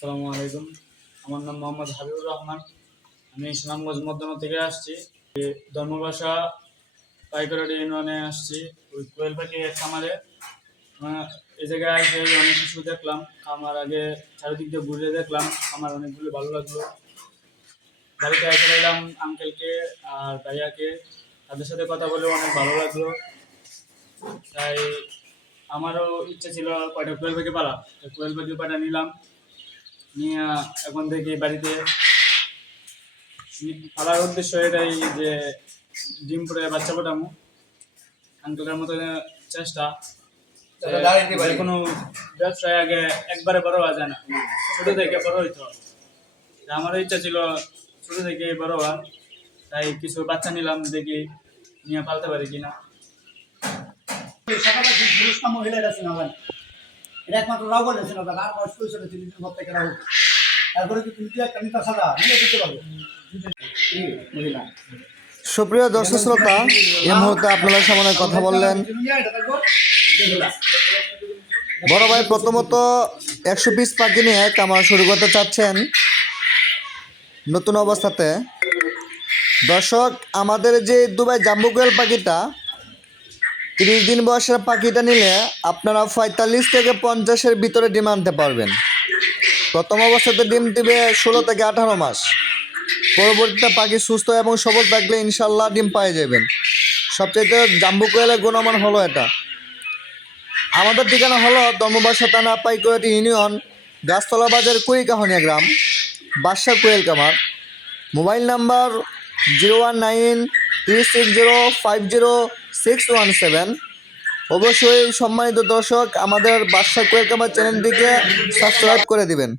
আসসালামু আলাইকুম। আমার নাম মোহাম্মদ হাবিবুর রহমান। আমি সুনামগঞ্জ মধ্যম থেকে আসছি। ধর্মবাসা পাইকারি ইউনিয়নে আসছি। ওই কোয়েল পাখি খামারে এই জায়গায় এসে অনেক কিছু দেখলাম। খামার আগে চারিদিক দিয়ে ঘুরে দেখলাম। খামার অনেকগুলো ভালো লাগল। বাড়িতে এসে দেখলাম আঙ্কেলকে আর ভাইয়াকে। তাদের সাথে কথা বলে অনেক ভালো লাগল। তাই আমারও ইচ্ছা ছিল কয়টা কোয়েল পাখি তো কোয়েল পাখি পাটা নিলাম। নিয়ে এখন থেকে বাড়িতে পালার উদ্দেশ্য এটাই যে ডিম পরে বাচ্চা ফোটামো আঙ্কেলের মতো চেষ্টা। যে কোনো ব্যবসায় আগে একবারে বড় হওয়া যায় না। ছোট থেকে বড় হইতে তা আমারও ইচ্ছা ছিল ছোট থেকে বড় হওয়া। তাই কিছু বাচ্চা নিলাম দেখি নিয়ে পালতে পারি কিনা। যে পুরুষ না এটা একমাত্র রাও বলে শোনা যায় আর বয়স করেছিল তিন দিন থেকে রাও তারপরে কি তুমি একটা নিতা সাদা? নিয়ে দিতে পারবে সুপ্রিয় দর্শক শ্রোতা, এই মুহূর্তে আপনারা সামনে কথা বললেন বড় ভাই প্রথমত একশো পিস পাখি নিয়ে কামার শুরু করতে চাচ্ছেন নতুন অবস্থাতে। দর্শক, আমাদের যে দুবাই জাম্বু কোয়েল পাখিটা তিরিশ দিন বয়সের পাখিটা নিলে আপনারা পঁয়তাল্লিশ থেকে পঞ্চাশের ভিতরে ডিম আনতে পারবেন। প্রথম অবস্থাতে ডিম দিবে ষোলো থেকে আঠারো মাস। পরবর্তীতে পাখি সুস্থ এবং সবল থাকলে ইনশাল্লাহ ডিম পেয়ে যাবেন সবচেয়ে জাম্বু কোয়েলের গুণমান হলো এটা। আমাদের ঠিকানা হলো ধর্মবাসা থানা পাইকরাটি ইউনিয়ন, গাছতলা বাজার কুড়িকাহনিয়া গ্রাম Badsha Koyel Kamar. Mobile number zero one nine three six zero five zero six one seven অবশ্যই সম্মানিত দর্শক আমাদের বাদশা কোয়েলকামার চ্যানেলটিকে সাবস্ক্রাইব করে দিবেন।